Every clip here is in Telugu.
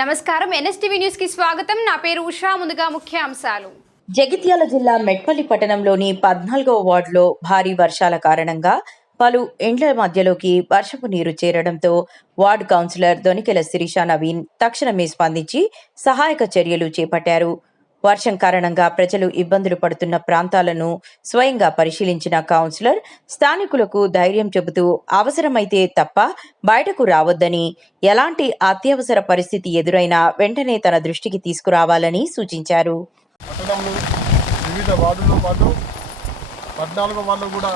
నమస్కారం ఎన్ఎస్టీవీ న్యూస్ కి స్వాగతం. నా పేరు ఉషా. ముందుగా ముఖ్యాంశాలు. జగిత్యాల జిల్లా మెట్పల్లి పట్టణంలోని 14వ వార్డులో భారీ వర్షాల కారణంగా పలు ఇండ్ల మధ్యలోకి వర్షపు నీరు చేరడంతో వార్డు కౌన్సిలర్ దొనికెల శిరీష నవీన్ తక్షణమే స్పందించి సహాయక చర్యలు చేపట్టారు. వర్షం కారణంగా ప్రజలు ఇబ్బందులు పడుతున్న ప్రాంతాలను స్వయంగా పరిశీలించిన కౌన్సిలర్ స్థానికులకు ధైర్యం చెబుతూ అవసరమైతే తప్ప బయటకు రావద్దని, ఎలాంటి అత్యవసర పరిస్థితి ఎదురైనా వెంటనే తన దృష్టికి తీసుకురావాలని సూచించారు. పట్టణంలో వివిధ వార్డుల్లో పాటు 14వ వార్డులో కూడా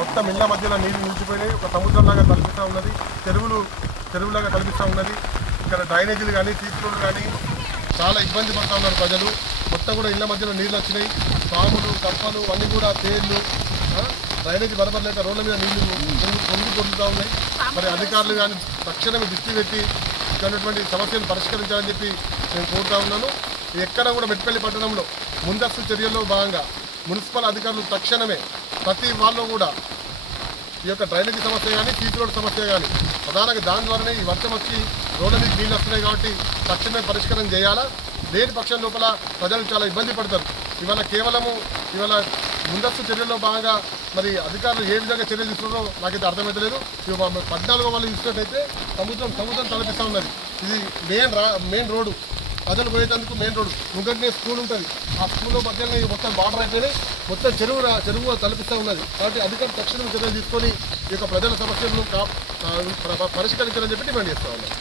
మొత్తం ఇళ్ల మధ్యలో నీళ్లు నిలిచిపోయినాయి. ఒక సముద్రంలాగా కనిపిస్తూ ఉన్నది, చెరువులాగా కనిపిస్తూ ఉన్నది. ఇక్కడ డ్రైనేజీలు కానీ సీసీలు కానీ చాలా ఇబ్బంది పడుతూ ఉన్నారు ప్రజలు. మొత్తం కూడా ఇళ్ల మధ్యలో నీళ్ళు వచ్చినాయి. పాములు, కప్పలు అన్నీ కూడా తేళ్లు, డ్రైనేజీ బరబర్ లేక రోడ్ల మీద నీళ్లు పొందుతూ ఉన్నాయి. మరి అధికారులు కానీ తక్షణమే దృష్టి పెట్టి ఇక్కడ ఉన్నటువంటి సమస్యను పరిష్కరించాలని చెప్పి నేను కోరుతా ఉన్నాను. ఎక్కడ కూడా మెట్పల్లి పట్టణంలో ముందస్తు చర్యల్లో భాగంగా మున్సిపల్ అధికారులు తక్షణమే ప్రతి వాళ్ళు కూడా ఈ యొక్క డ్రైనేజీ సమస్య కానీ సీసీ రోడ్ సమస్య కానీ ప్రధానంగా దాని ద్వారానే ఈ వర్షం వచ్చి రోడ్ల మీద నీళ్ళు వస్తున్నాయి కాబట్టి తక్షణమే పరిష్కారం చేయాలా. లేని పక్షం లోపల ప్రజలు చాలా ఇబ్బంది పడతారు. ఇవాళ ముందస్తు చర్యల్లో భాగంగా మరి అధికారులు ఏ విధంగా చర్యలు తీసుకున్నారో నాకైతే అర్థమవుతలేదు. 14వ వాళ్ళు చూసినట్టయితే సముద్రం తలపిస్తూ ఉన్నది. ఇది మెయిన్ రోడ్డు, ప్రజలు పోయేటందుకు మెయిన్ రోడ్డు. ముంగట్నే స్కూల్ ఉంటుంది. ఆ స్కూల్లో మధ్యలో మొత్తం వాటర్ అయిపోయినాయి. మొత్తం చెరువు తలపిస్తూ ఉన్నది. కాబట్టి అధికారులు తక్షణం చర్యలు తీసుకొని ఈ యొక్క ప్రజల సమస్యలను పరిష్కరించాలని చెప్పి డిమాండ్ చేస్తూ ఉన్నాం.